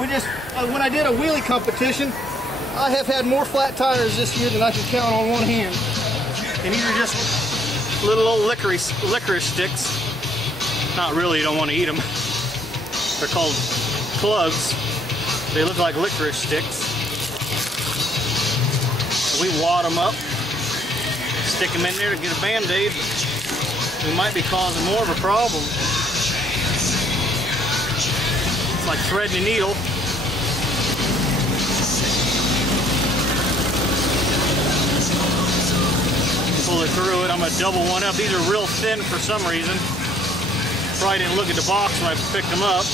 we just, when I did a wheelie competition, I have had more flat tires this year than I can count on one hand. And these are just little old licorice sticks. Not really, you don't want to eat them. They're called plugs. They look like licorice sticks. We wad them up, stick them in there to get a Band-Aid. We might be causing more of a problem. It's like threading a needle. Pull it through it. I'm going to double one up. These are real thin for some reason. Probably didn't look at the box when I picked them up.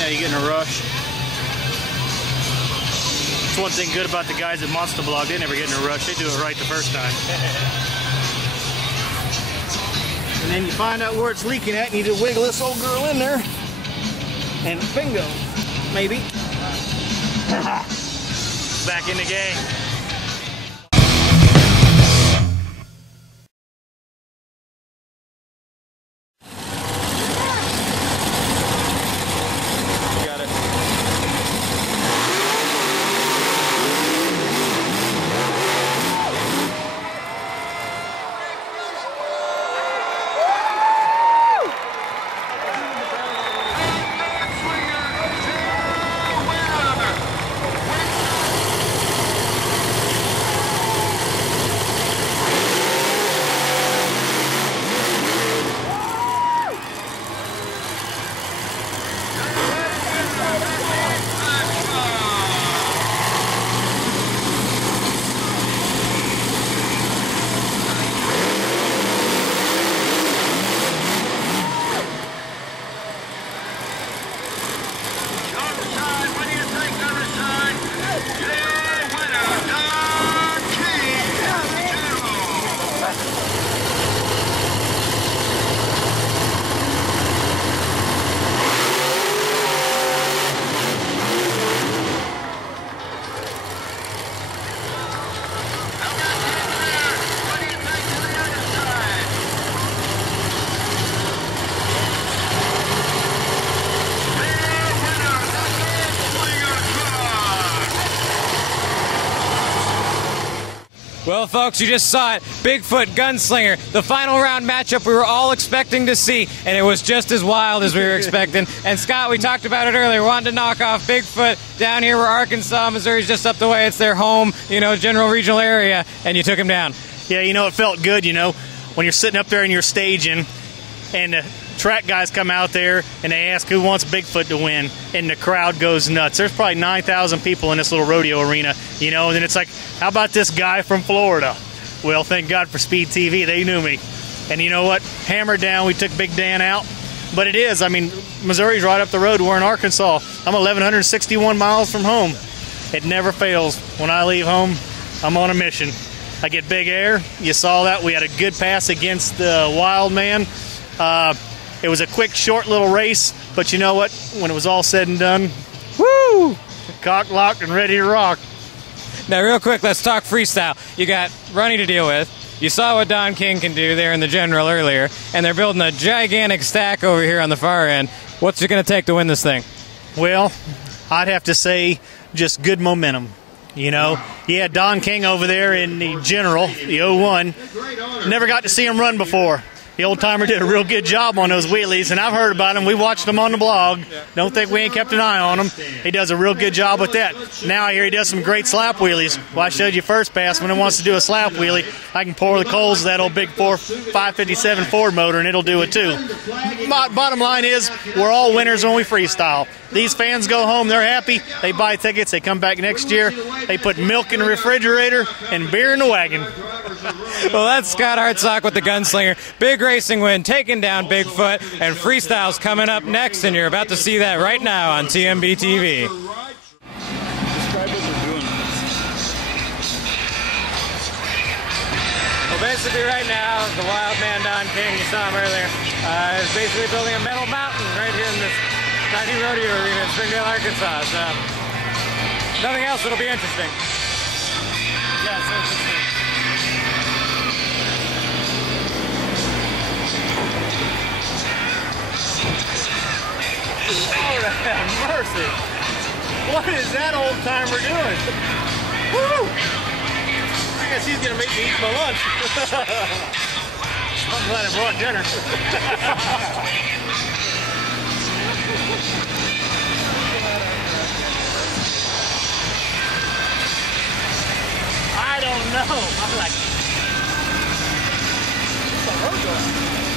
Yeah, you get in a rush. That's one thing good about the guys at Monster Blog. They never get in a rush. They do it right the first time. And then you find out where it's leaking at, and you just wiggle this old girl in there, and bingo, maybe. Back in the game. Well, folks, you just saw it. Bigfoot Gunslinger, the final round matchup we were all expecting to see, and it was just as wild as we were expecting. And Scott, we talked about it earlier, wanted to knock off Bigfoot down here where Arkansas, Missouri's just up the way. It's their home, general regional area, and you took him down. Yeah, it felt good, when you're sitting up there and you're staging, and the track guys come out there and they ask who wants Bigfoot to win, and the crowd goes nuts. There's probably 9,000 people in this little rodeo arena, and then it's like, how about this guy from Florida? Well, thank God for Speed TV. They knew me. And you know what? Hammered down. We took Big Dan out. But it is. Missouri's right up the road. We're in Arkansas. I'm 1,161 miles from home. It never fails. When I leave home, I'm on a mission. I get big air. You saw that. We had a good pass against the Wild Man. It was a quick, short little race. But you know what? When it was all said and done, woo! Cock locked and ready to rock. Now, real quick, let's talk freestyle. You got Runny to deal with. You saw what Don King can do there in the General earlier, and they're building a gigantic stack over here on the far end. What's it going to take to win this thing? Well, I'd have to say just good momentum. You had Don King over there in the General, the 01. Never got to see him run before. The old-timer did a real good job on those wheelies, and I've heard about him. We watched him on the blog. Don't think we ain't kept an eye on him. He does a real good job with that. Now I hear he does some great slap wheelies. Well, I showed you first pass. When he wants to do a slap wheelie, I can pour the coals of that old big 557 Ford motor, and it'll do it too. Bottom line is, we're all winners when we freestyle. These fans go home, they're happy. They buy tickets, they come back next year. They put milk in the refrigerator and beer in the wagon. Well, that's Scott Hartsock with the Gunslinger. Big racing win, taking down Bigfoot, and freestyle's coming up next, and you're about to see that right now on TMB TV. Describe what they're doing. Well, basically right now, the wild man Don King, you saw him earlier, is basically building a metal mountain right here in this tiny rodeo arena in Springdale, Arkansas. So, nothing else, it'll be interesting. Yeah, so interesting. Oh, mercy. What is that old timer doing? Woo! I guess he's gonna make me eat my lunch. I'm glad I brought dinner. I don't know. I'm like, what's the road going?